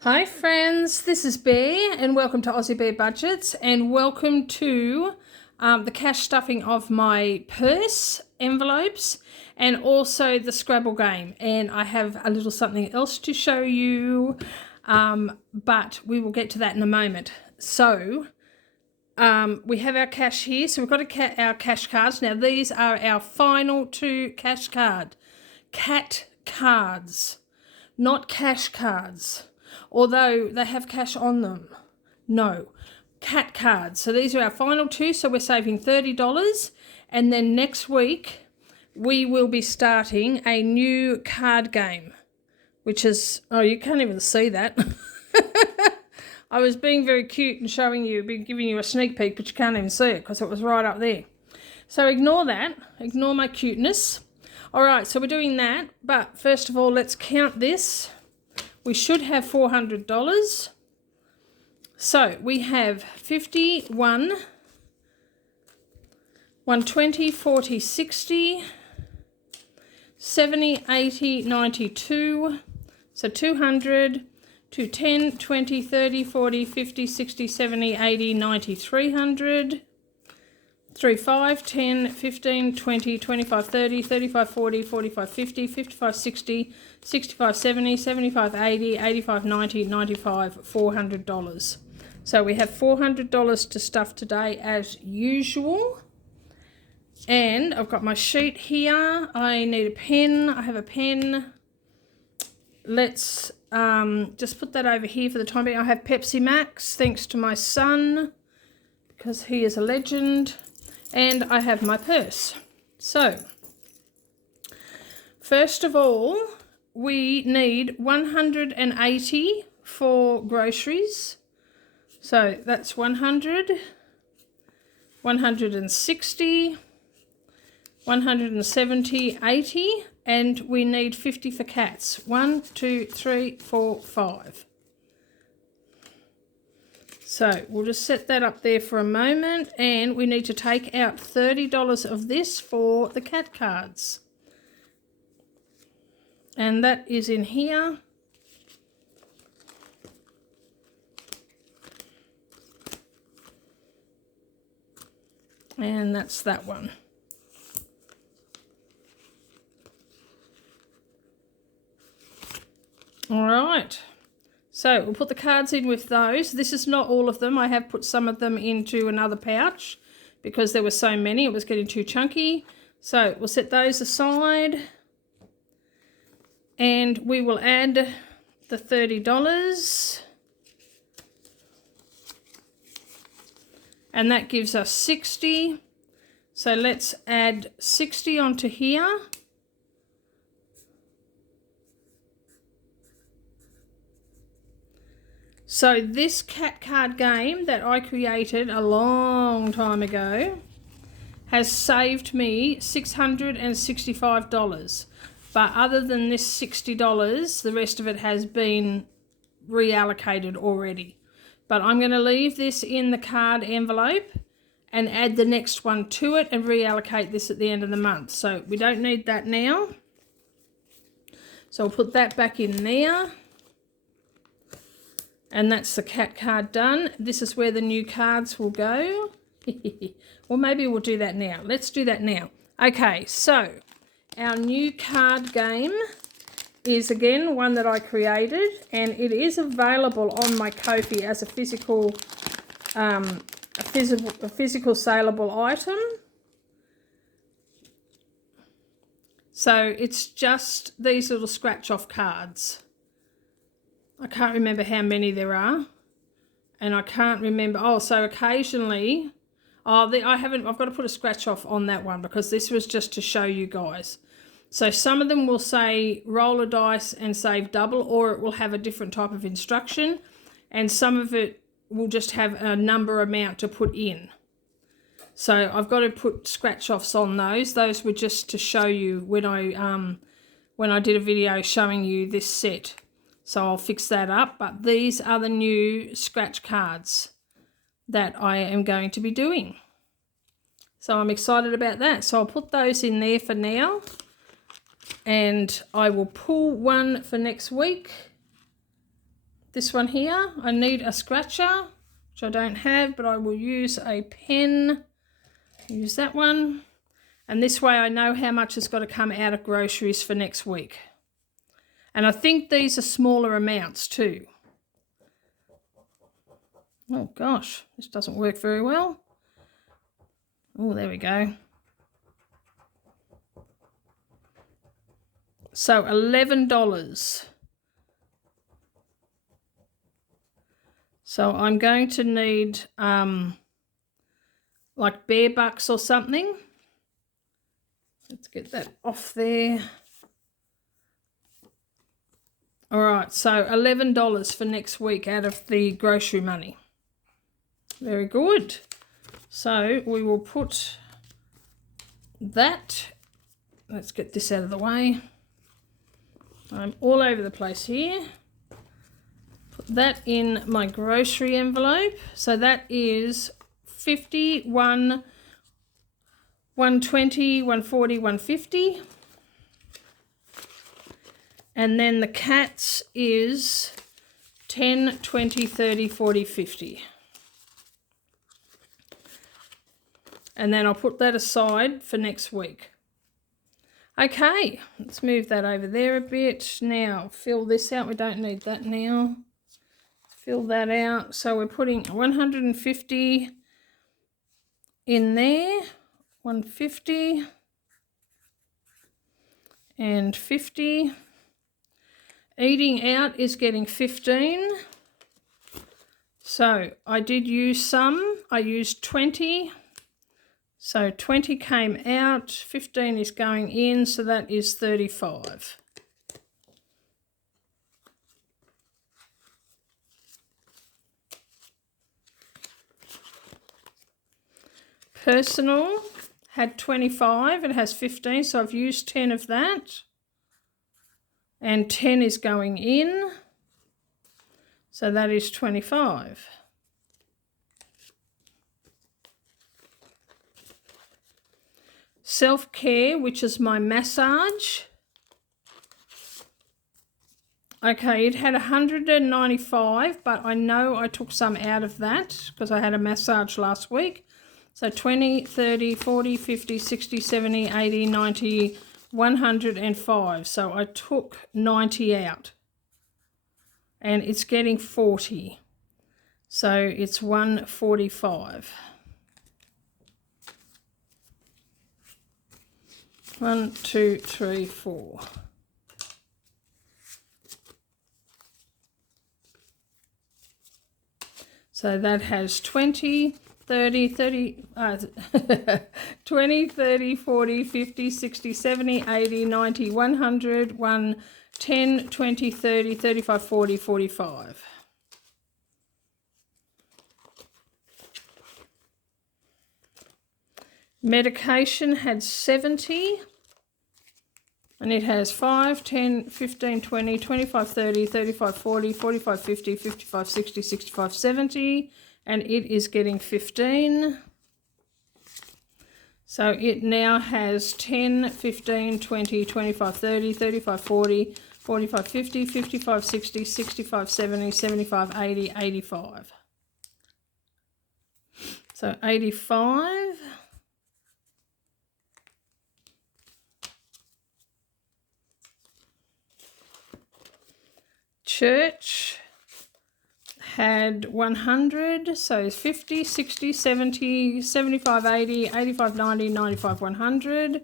Hi friends, this is Bear and welcome to Aussie Bear Budgets and welcome to the cash stuffing of my purse envelopes and also the Scrabble game. And I have a little something else to show you, but we will get to that in a moment. So we have our cash here. So we've got our cash cards. Now these are our final two cash cat cards, not cash cards. Although they have cash on them. No, cat cards. So these are our final two. So we're saving $30. And then next week, we will be starting a new card game. Which is, oh, you can't even see that. I was being very cute and giving you a sneak peek, but you can't even see it because it was right up there. So ignore that. Ignore my cuteness. All right, so we're doing that. But first of all, let's count this. We should have $400. So we have 50, 1, 120, 40, 60, 70, 80, 92. So 200, 210, 20, 30, 40, 50, 60, 70, 80, 90, 300. 3, 5, 10, 15, 20, 25, 30, 35, 40, 45, 50, 55, 60, 65, 70, 75, 80, 85, 90, 95, $400. So we have $400 to stuff today as usual. And I've got my sheet here. I need a pen. I have a pen. Let's just put that over here for the time being. I have Pepsi Max, thanks to my son, because he is a legend. And I have my purse. So, first of all, we need 180 for groceries. So that's 100, 160, 170, 80, and we need 50 for cats. 1, 2, 3, 4, 5. So we'll just set that up there for a moment, and we need to take out $30 of this for the cat cards. And that is in here. And that's that one. All right. So we'll put the cards in with those. This is not all of them. I have put some of them into another pouch because there were so many. It was getting too chunky. So we'll set those aside. And we will add the $30. And that gives us 60. So let's add 60 onto here. So this cat card game that I created a long time ago has saved me $665. But other than this $60, the rest of it has been reallocated already. But I'm going to leave this in the card envelope and add the next one to it and reallocate this at the end of the month. So we don't need that now. So I'll put that back in there. And that's the cat card done. This is where the new cards will go. Well, maybe we'll do that now. Let's do that now. Okay, so our new card game is again one that I created, and it is available on my Ko-fi as a physical saleable item. So it's just these little scratch off cards. I can't remember how many there are, and I can't remember. Oh, so occasionally, I've got to put a scratch off on that one because this was just to show you guys. So some of them will say roll a dice and save double, or it will have a different type of instruction, and some of it will just have a number amount to put in. So I've got to put scratch offs on those. Those were just to show you when I did a video showing you this set. So I'll fix that up, but these are the new scratch cards that I am going to be doing. So I'm excited about that. So I'll put those in there for now, and I will pull one for next week this one here. I need a scratcher, which I don't have, but I will use a pen. Use that one. And this way I know how much has got to come out of groceries for next week. And I think these are smaller amounts too. Oh gosh, this doesn't work very well. Oh, there we go. So $11. So I'm going to need like bear bucks or something. Let's get that off there. All right, so $11 for next week out of the grocery money. Very good. So we will put that. Let's get this out of the way. I'm all over the place here. Put that in my grocery envelope. So that is 51, 120, 140, 150. And then the cats is 10, 20, 30, 40, 50. And then I'll put that aside for next week. Okay, let's move that over there a bit. Now, fill this out. We don't need that now. Fill that out. So we're putting 150 in there. 150 and 50. Eating out is getting 15. So I did use some. I used 20. So 20 came out, 15 is going in, so that is 35. Personal had 25, it has 15, so I've used 10 of that. And 10 is going in, so that is 25. Self-care, which is my massage. Okay, it had 195, but I know I took some out of that because I had a massage last week. So 20, 30, 40, 50, 60, 70, 80, 90, 105. So I took 90 out. And it's getting 40. So it's 145. 1, 2, 3, 4. So that has 20, 30, 30, 20, 30, 40, 50, 60, 70, 80, 90, 100, 1, 10, 20, 30, 35, 40, 45. Medication had 70, and it has 5, 10, 15, 20, 25, 30, 35, 40, 45, 50, 55, 60, 65, 70, and it is getting 15. So it now has 10, 15, 20, 25, 30, 35, 40, 45, 50, 55, 60, 65, 70, 75, 80, 85. So 85. Church had 100, so 50, 60, 70, 75, 80, 85, 90, 95, 100.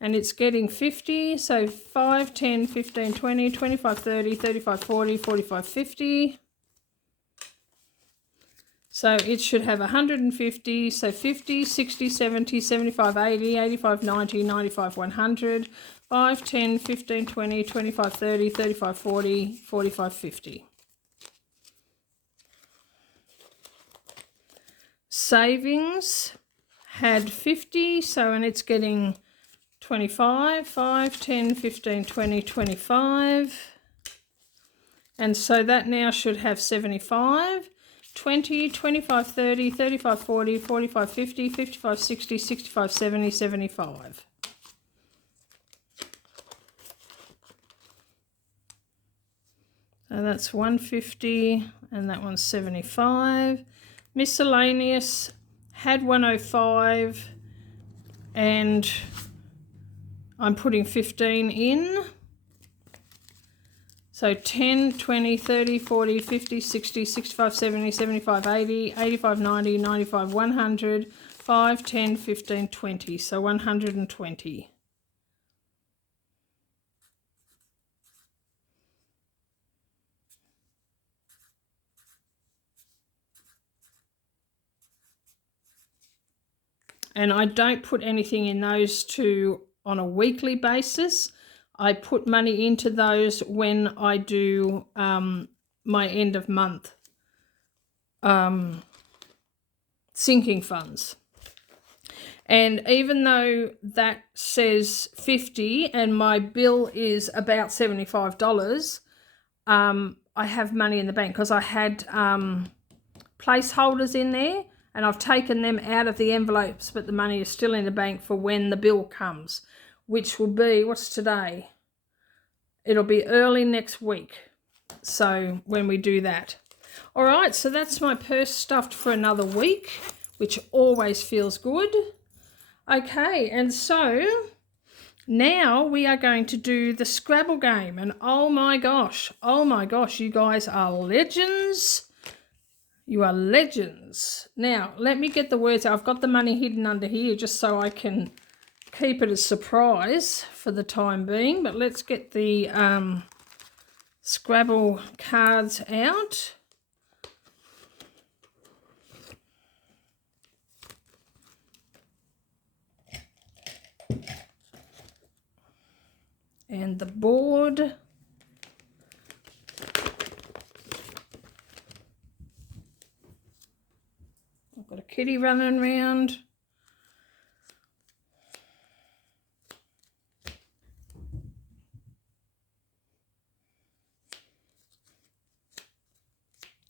And it's getting 50, so 5, 10, 15, 20, 25, 30, 35, 40, 45, 50. So it should have 150, so 50, 60, 70, 75, 80, 85, 90, 95, 100. 5, 10, 15, 20, 25, 30, 35, 40, 45, 50. Savings had 50, so and it's getting 25, 5, 10, 15, 20, 25. And so that now should have 75, 20, 25, 30, 35, 40, 45, 50, 55, 60, 65, 70, 75. So that's 150 and that one's 75. Miscellaneous had 105 and I'm putting 15 in. So 10, 20, 30, 40, 50, 60, 65, 70, 75, 80, 85, 90, 95, 100, 5, 10, 15, 20. So 120. And I don't put anything in those two on a weekly basis. I put money into those when I do my end of month sinking funds. And even though that says 50 and my bill is about $75, I have money in the bank because I had placeholders in there and I've taken them out of the envelopes, but the money is still in the bank for when the bill comes, which will be, what's today? It'll be early next week. So when we do that. All right, so that's my purse stuffed for another week, which always feels good. Okay, and so now we are going to do the Scrabble game. And oh my gosh, you guys are legends. You are legends. Now, let me get the words out. I've got the money hidden under here just so I can keep it a surprise for the time being. But let's get the Scrabble cards out. And the board. I've got a kitty running around.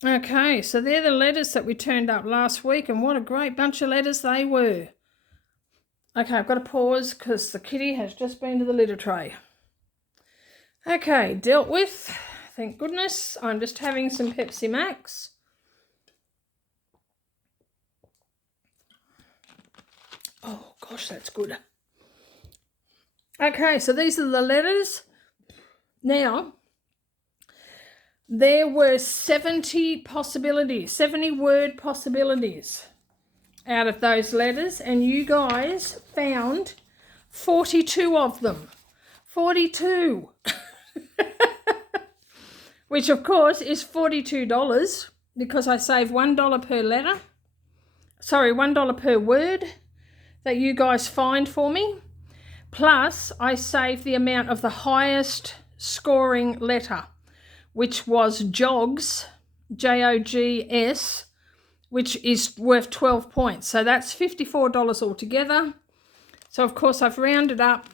Okay, so they're the letters that we turned up last week, and what a great bunch of letters they were. Okay, I've got to pause because the kitty has just been to the litter tray. Okay, dealt with. Thank goodness. I'm just having some Pepsi Max. Oh, gosh, that's good. Okay, so these are the letters. Now, there were 70 possibilities, 70 word possibilities out of those letters, and you guys found 42 of them. 42. Which, of course, is $42 because I save $1 per letter. Sorry, $1 per word that you guys find for me. Plus, I save the amount of the highest scoring letter, which was JOGS, J-O-G-S, which is worth 12 points. So that's $54 altogether. So, of course, I've rounded up,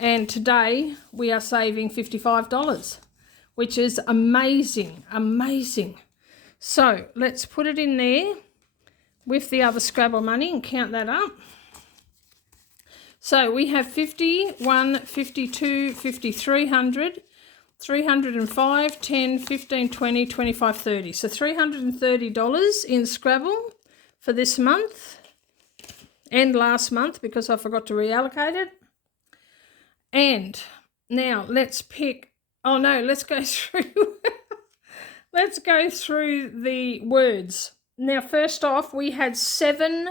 and today we are saving $55, which is amazing, amazing. So let's put it in there with the other Scrabble money and count that up. So we have 50, 1, 52, 50, 300, 305, 10, 15, 20, 25, 30. So $330 in Scrabble for this month and last month because I forgot to reallocate it. And now let's pick, oh no, let's go through, let's go through the words. Now, first off, we had 7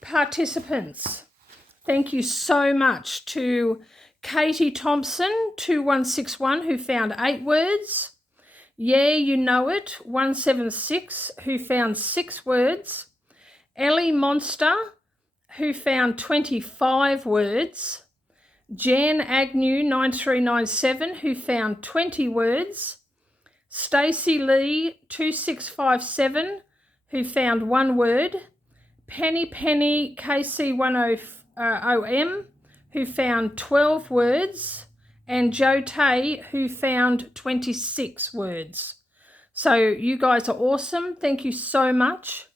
participants. Thank you so much to Katie Thompson, 2161, who found 8 words. Yeah, you know it, 176, who found 6 words. Ellie Monster, who found 25 words. Jan Agnew, 9397, who found 20 words. Stacey Lee, 2657, who found 1 word. Penny KC10OM, who found 12 words. And Joe Tay, who found 26 words. So you guys are awesome. Thank you so much.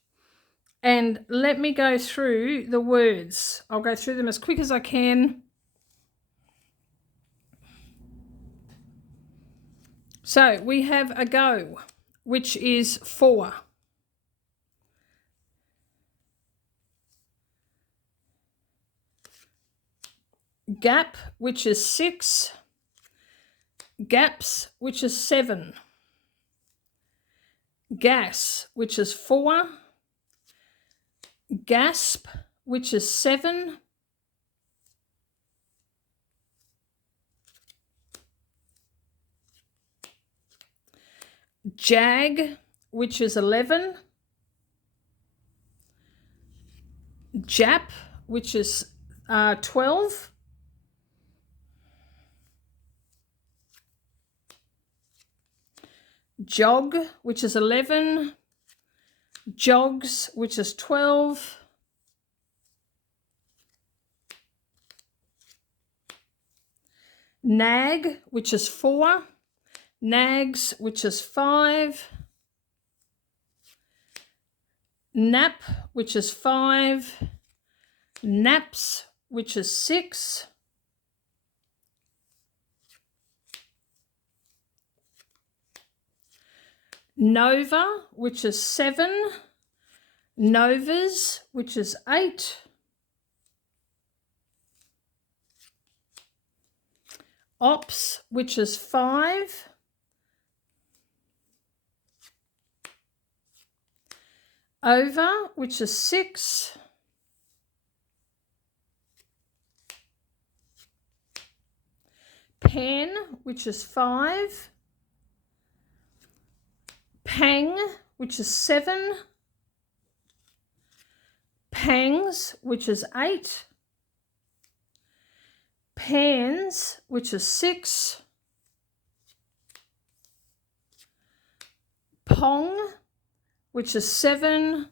And let me go through the words. I'll go through them as quick as I can. So we have a go, which is 4. Gap, which is 6. Gaps, which is 7. Gas, which is 4. Gasp, which is 7. Jag, which is 11. Jap, which is 12. Jog, which is 11. Jogs, which is 12. Nag, which is 4. Nags, which is 5. Nap, which is 5. Naps, which is 6. Nova, which is 7. Novas, which is 8. Ops, which is 5. Over, which is 6. Pen, which is 5. Pang, which is 7. Pangs, which is 8. Pans, which is 6. Pong, which is 7.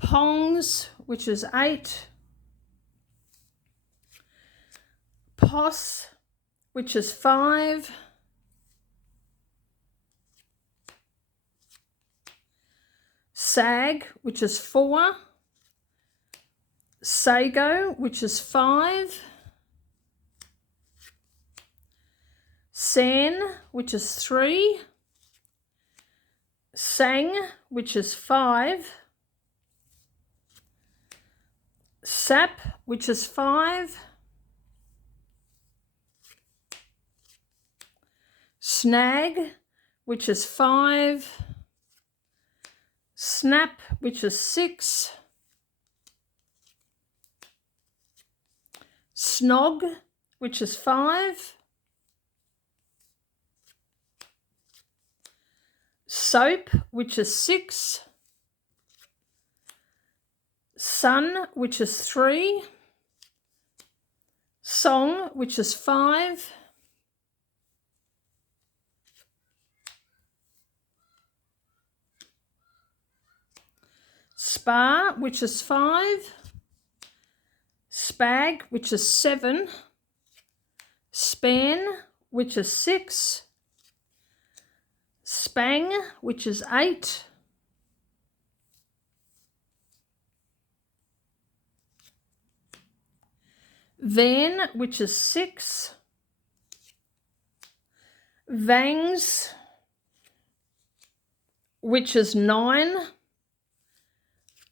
Pongs, which is 8. Pos, which is 5. Sag, which is 4. Sago, which is 5. San, which is 3. Sang, which is 5. Sap, which is 5. Snag, which is 5. Snap, which is 6. Snog, which is 5. Soap, which is 6. Sun, which is 3. Song, which is 5. Spa, which is 5. Spag, which is 7. Span, which is 6. Spang, which is 8. Van, which is 6. Vangs, which is 9.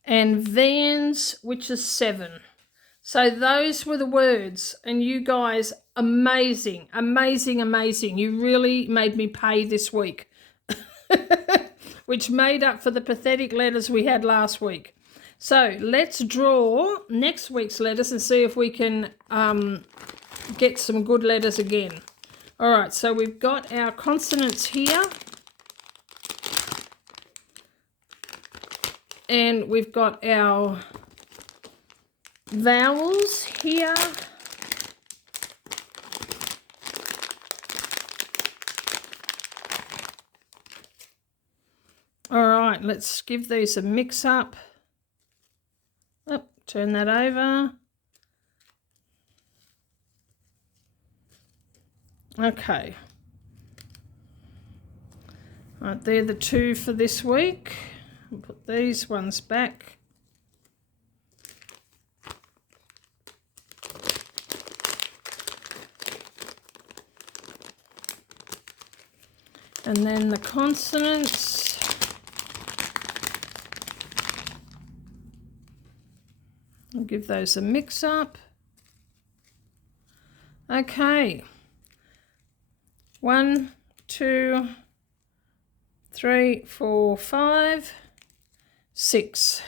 And Vans, which is 7. So those were the words, and you guys, amazing, amazing, amazing. You really made me pay this week, which made up for the pathetic letters we had last week. So let's draw next week's letters and see if we can get some good letters again. All right, so we've got our consonants here. And we've got our vowels here. All right, let's give these a mix up. Oh, turn that over. Okay. All right, they're the 2 for this week. I'll put these ones back. And then the consonants. I'll give those a mix up. Okay. 1, 2, 3, 4, 5, 6.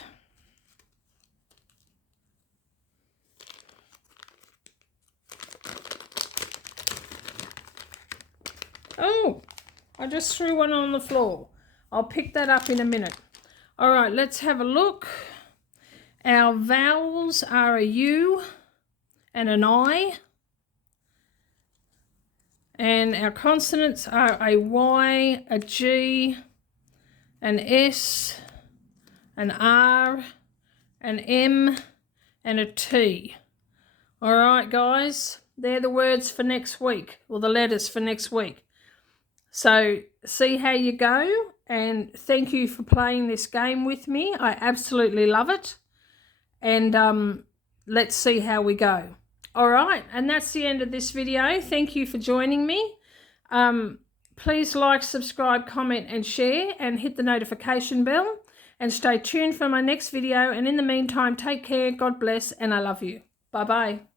Oh, I just threw one on the floor. I'll pick that up in a minute. All right, let's have a look. Our vowels are a U and an I. And our consonants are a Y, a G, an S, an R, an M, and a T. All right, guys, they're the words for next week, or the letters for next week. So see how you go, and thank you for playing this game with me. I absolutely love it. And let's see how we go. All right, and that's the end of this video. Thank you for joining me. Please like, subscribe, comment, and share, and hit the notification bell. And stay tuned for my next video. And in the meantime, take care, God bless, and I love you. Bye-bye.